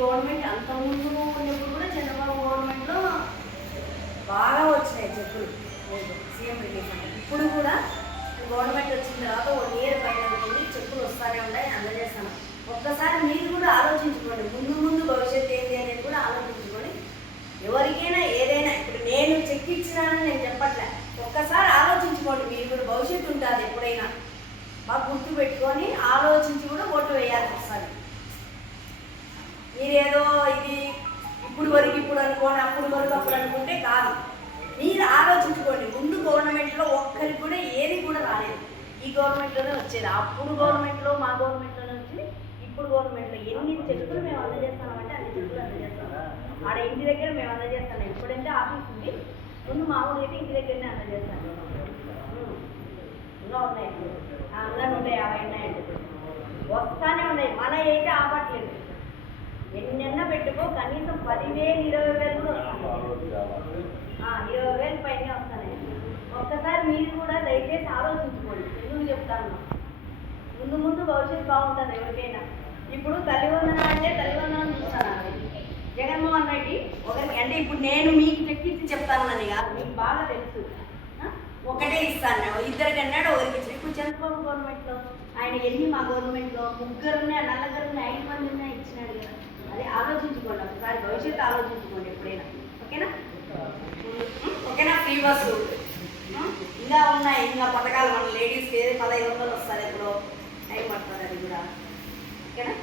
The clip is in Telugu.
గవర్నమెంట్ అంతకుముందు ఉన్నప్పుడు కూడా చంద్రబాబు గవర్నమెంట్లో బాగా వచ్చినాయి చెప్పులు సీఎం రిలీఫ్ అంటే. ఇప్పుడు కూడా గవర్నమెంట్ వచ్చిన తర్వాత 1 ఇయర్ పైన ఉంటుంది, చెప్పులు వస్తూనే ఉన్నాయి, అందజేస్తాను. ఒక్కసారి మీరు కూడా ఆలోచించుకోండి, ముందు భవిష్యత్తు ఏంటి అనేది కూడా ఆలోచించుకొని ఎవరికైనా ఏదైనా. ఇప్పుడు నేను చెక్ ఇచ్చినానని నేను చెప్పట్లే, ఒక్కసారి ఆలోచించుకోండి. మీరు కూడా భవిష్యత్తు ఉంటుంది ఎప్పుడైనా, బాగా గుర్తు పెట్టుకొని ఆలోచించి కూడా ఓటు వేయాల్సి వస్తుంది. మీరేదో ఇది ఇప్పుడు వరకు ఇప్పుడు అనుకోండి, అప్పుడు వరకు అప్పుడు అనుకుంటే కాదు. మీరు ఆలోచించుకోండి. ముందు గవర్నమెంట్లో ఒక్కరికి కూడా ఏది కూడా రాలేదు, ఈ గవర్నమెంట్లోనే వచ్చేది. అప్పుడు గవర్నమెంట్లో మా గవర్నమెంట్లోనే వచ్చింది, ఇప్పుడు గవర్నమెంట్లో ఎన్ని చెక్కులు మేము అందజేస్తామంటే అన్ని చెక్కులు అందజేస్తాం. ఆడ ఇంటి దగ్గర మేము అందజేస్తాను. ఎప్పుడంటే ఆఫీస్ ఉంది, ముందు మామూలు అయితే ఇంటి దగ్గరనే అందజేస్తాను. ఇంకా ఉన్నాయి, అందరూ ఉంటాయి, 50 ఉన్నాయండి, వస్తానే ఉన్నాయి. మన అయితే ఆపట్లేదు. ఎన్నెన్న పెట్టుకో, కనీసం 10,000 20,000 కూడా వస్తాయి. 20,000 పైన వస్తాయి. ఒక్కసారి మీరు కూడా దయచేసి ఆలోచించుకోండి. ఎందుకు చెప్తాను, ముందు భవిష్యత్తు బాగుంటుంది ఎవరికైనా. ఇప్పుడు తల్లివందనం అంటే తల్లివందనం చూస్తాను. జగన్మోహన్ రెడ్డి ఒకరికి అంటే ఇప్పుడు నేను మీకు చెక్కిచ్చి చెప్తానని కాదు, మీకు బాగా తెలుసు. ఒకటే ఇస్తాను, ఇద్దరికి అన్నాడు, ఒకరికి ఇచ్చి. ఇప్పుడు చంద్రబాబు గవర్నమెంట్లో ఆయన ఎన్ని, మా గవర్నమెంట్లో ముగ్గురునే, నలుగురునే, 5 మందినే ఇచ్చినాడు కదా. అది ఆలోచించుకోండి ఒకసారి, భవిష్యత్తు ఆలోచించుకోండి ఎప్పుడైనా. ఓకేనా? ఓకేనా? ఫ్రీ బస్సు ఇంకా ఉన్నాయి, ఇంకా పథకాలు మన లేడీస్కి 1500 వస్తారు, ఎప్పుడో టైం పడుతుంది అది కూడా. ఓకేనా?